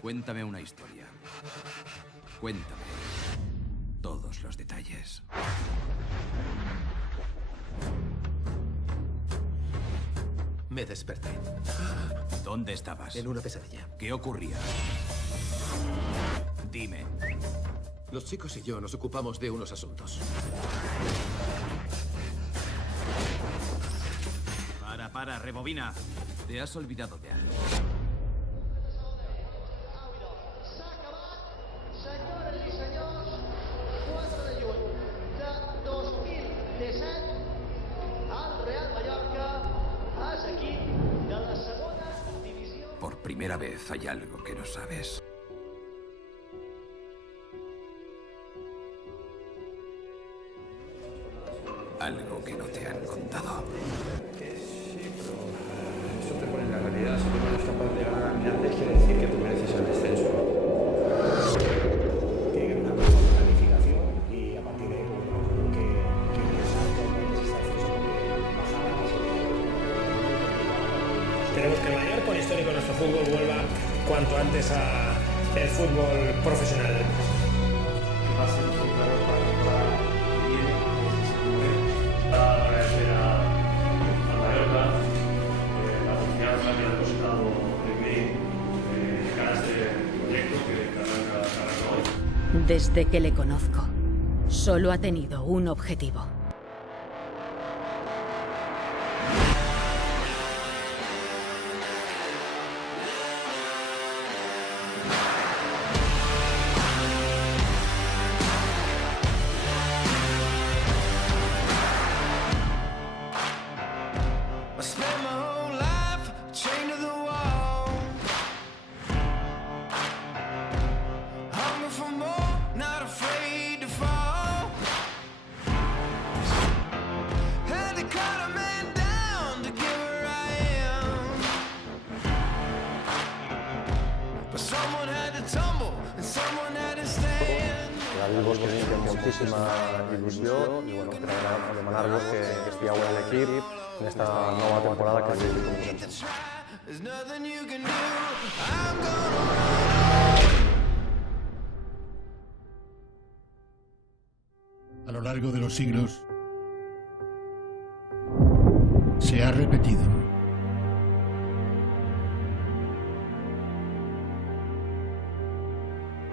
Cuéntame una historia. Cuéntame todos los detalles. Me desperté. ¿Dónde estabas? En una pesadilla. ¿Qué ocurría? Dime. Los chicos y yo nos ocupamos de unos asuntos. Para, rebobina. Te has olvidado de algo. Senyores i senyors, 4 de juny de 2017, el Real Mallorca és equip de la segona divisió. Por primera vez hay algo que no sabes. Algo que no te han contado. Sí, pero eso te pone en la realidad. Si tú no eres capaz de ganar antes, quiere decir que tú mereces el descenso. Tiene que haber una mejor planificación y a partir de ahí, que el salto que se está haciendo bajadas. Queremos que el Mallorca, un histórico de nuestro fútbol, vuelva cuanto antes al fútbol profesional. Que va a ser muy claro para la temporada que viene, agradecer a Mallorca la confianza que ha depositado en mí de cara a este proyecto que arranca hoy. Desde que le conozco, solo ha tenido un objetivo. I spent my whole life chained to the wall. Hungry for more, not afraid to fall. Had to cut a man down to get where I am. But someone had to tumble and someone had to stand. David-vos que té moltíssima il·lusió i bueno, demanar-vos que estigueu en l'equip en esta nova temporada que comencem. There's nothing you can do. I'm gonna A lo largo de los siglos se ha repetido.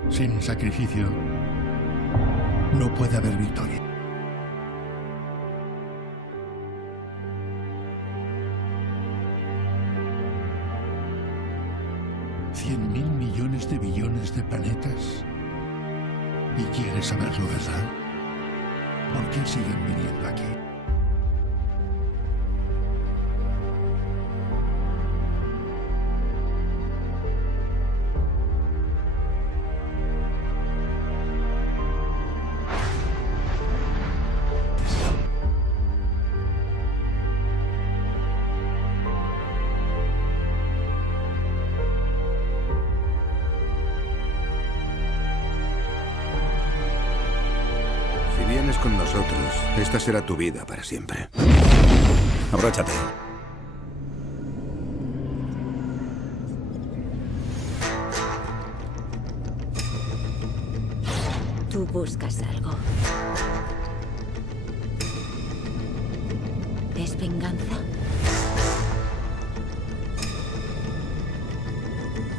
Sin sacrificio no puede haber victoria. $100.000 millones de billones de planetas. ¿Y quieres saberlo, verdad? ¿Por qué siguen viniendo aquí? Si vienes con nosotros, esta será tu vida para siempre. Abróchate. Tú buscas algo. ¿Es venganza?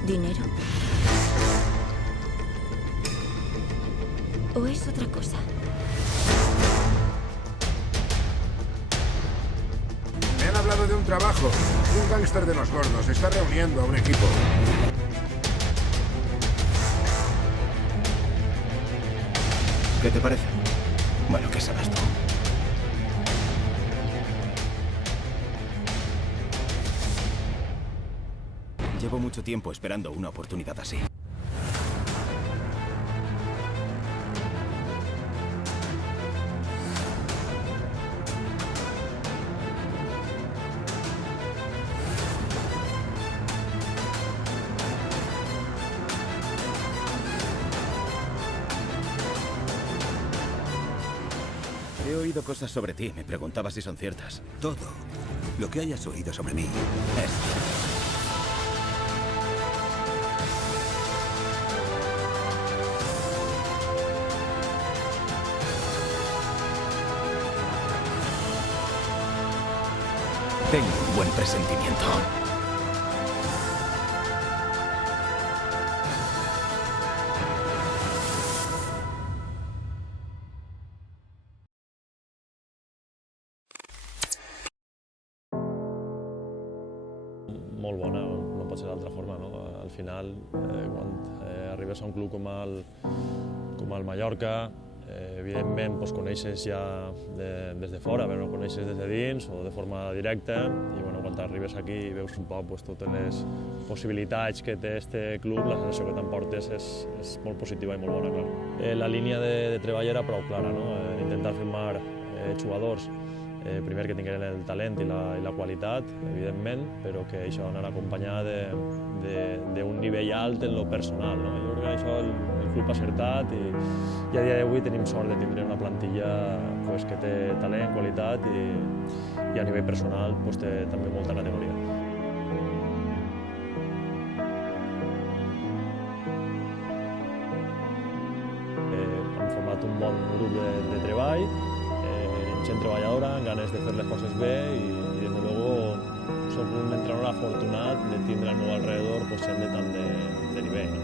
¿Dinero? ¿O es otra cosa? Me han hablado de un trabajo. Un gángster de los gordos está reuniendo a un equipo. ¿Qué te parece? Bueno, ¿qué sabes tú? Llevo mucho tiempo esperando una oportunidad así. He oído cosas sobre ti. Me preguntaba si son ciertas. Todo lo que hayas oído sobre mí Es cierto. Tengo un buen presentimiento. Molt bona, no pot ser d'altra forma, no? Al final, quan arribes a un club com el Mallorca, evidentment doncs, coneixes ja des de fora, però no coneixes des de dins o de forma directa, i bueno, quan arribes aquí i veus un poc doncs, totes les possibilitats que té este club, la sensació que t'emportes és molt positiva i molt bona, clar. La línia de treball era prou clara, no? Intentar filmar jugadors primer que tingueren el talent i la qualitat, evidentment, però que això anar acompanyat d'un nivell alt en lo personal, no? Jo crec que això el club ha acertat i a dia d'avui tenim sort de tindre una plantilla pues, que té talent, qualitat i a nivell personal pues, té també molta categoria. Hem format un bon grup de treball, gent treballadora, amb ganes de fer les coses bé i des de luego soc un entrenador afortunat de tindre al meu alrededor pues, gent de tant de nivell.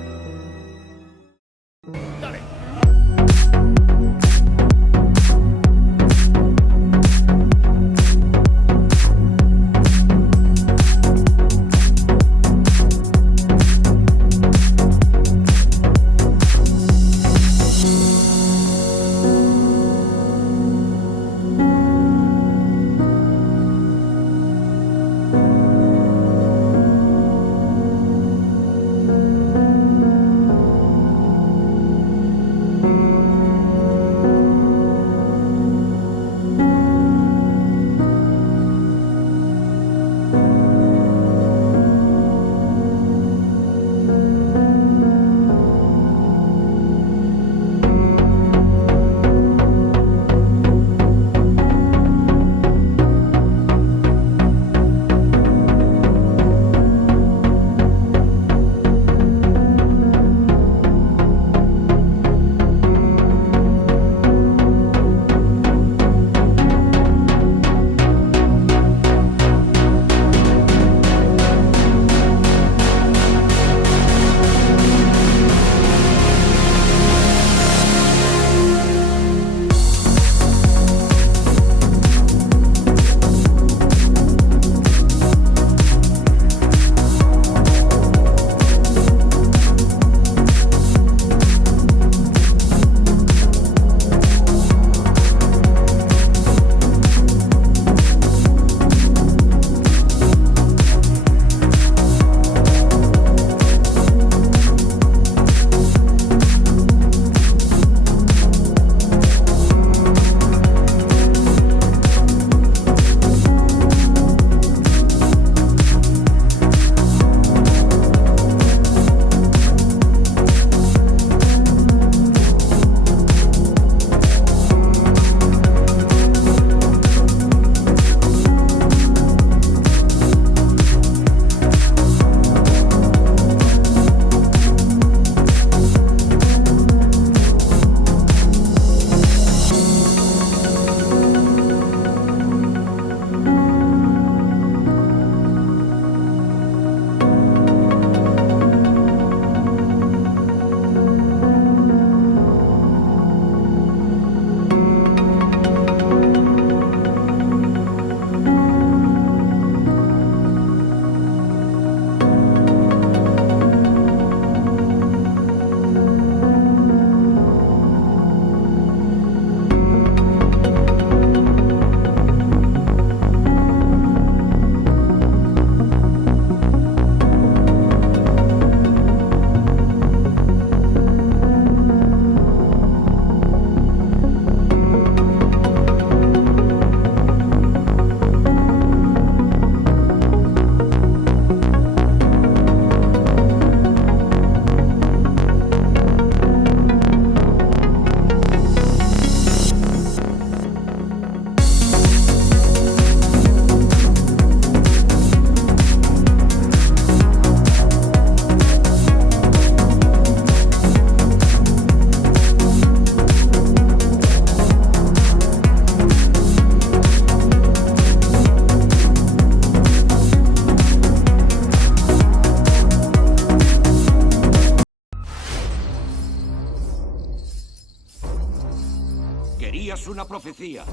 profecía.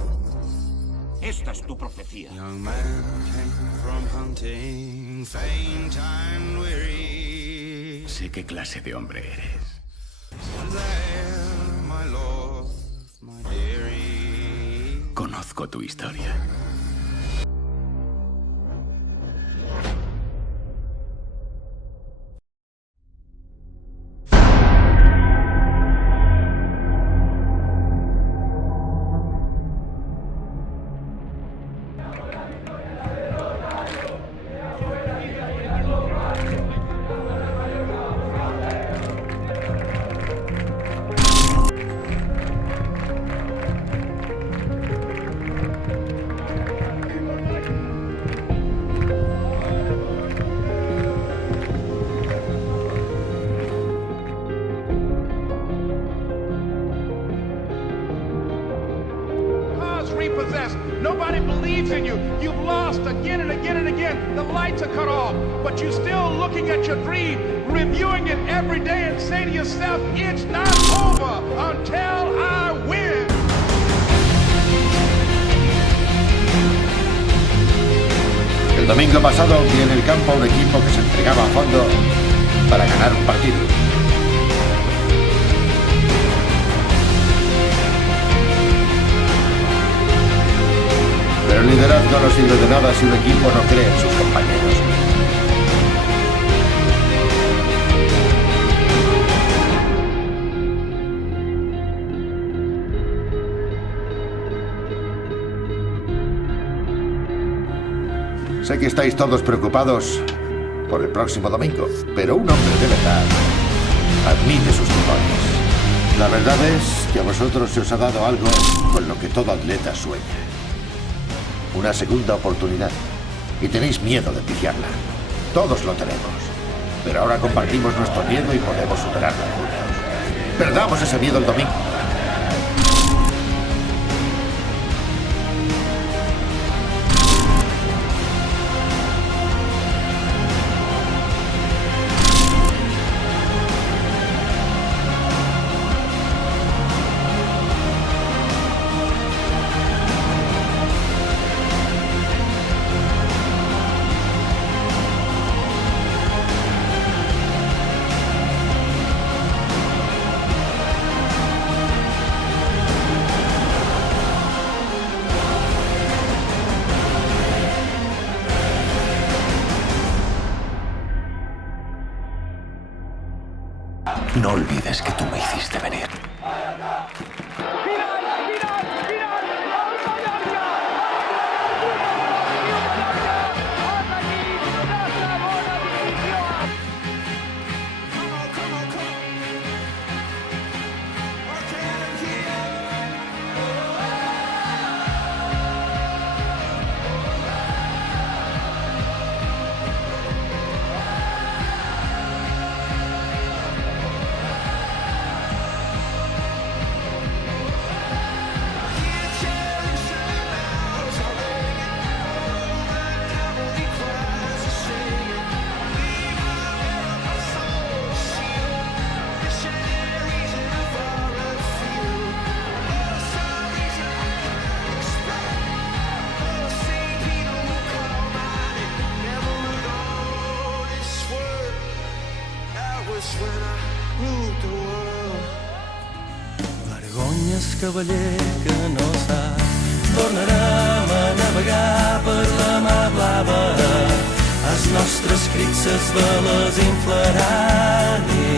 Esta es tu profecía. Young man came from hunting, faint and weary. Sé qué clase de hombre eres. There, my lord, my dearie. Conozco tu historia. Repossessed. Nobody believes in you. You've lost again and again and again. The lights are cut off, but you're still looking at your dream, reviewing it every day and saying to yourself, it's not over until I win. El domingo pasado vi en el campo a un equipo que se entregaba a fondo para ganar un partido. Pero el liderazgo no sirve de nada si un equipo no cree en sus compañeros. Sé que estáis todos preocupados por el próximo domingo, pero un hombre de verdad admite sus demonios. La verdad es que a vosotros se os ha dado algo con lo que todo atleta sueña. Una segunda oportunidad. Y tenéis miedo de pifiarla. Todos lo tenemos. Pero ahora compartimos nuestro miedo y podemos superarlo juntos. Perdamos ese miedo el domingo. No olvides que tú me hiciste venir. Vergonyes, cavaller, que no sap. Tornarem a navegar per la mar blava. Els nostres crits ses veles inflaran i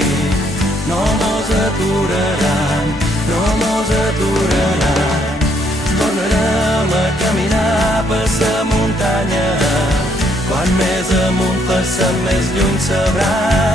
no mos aturaran, no mos aturaran. Tornarem a caminar per la muntanya. Quan més amunt passem, més lluny sabrà.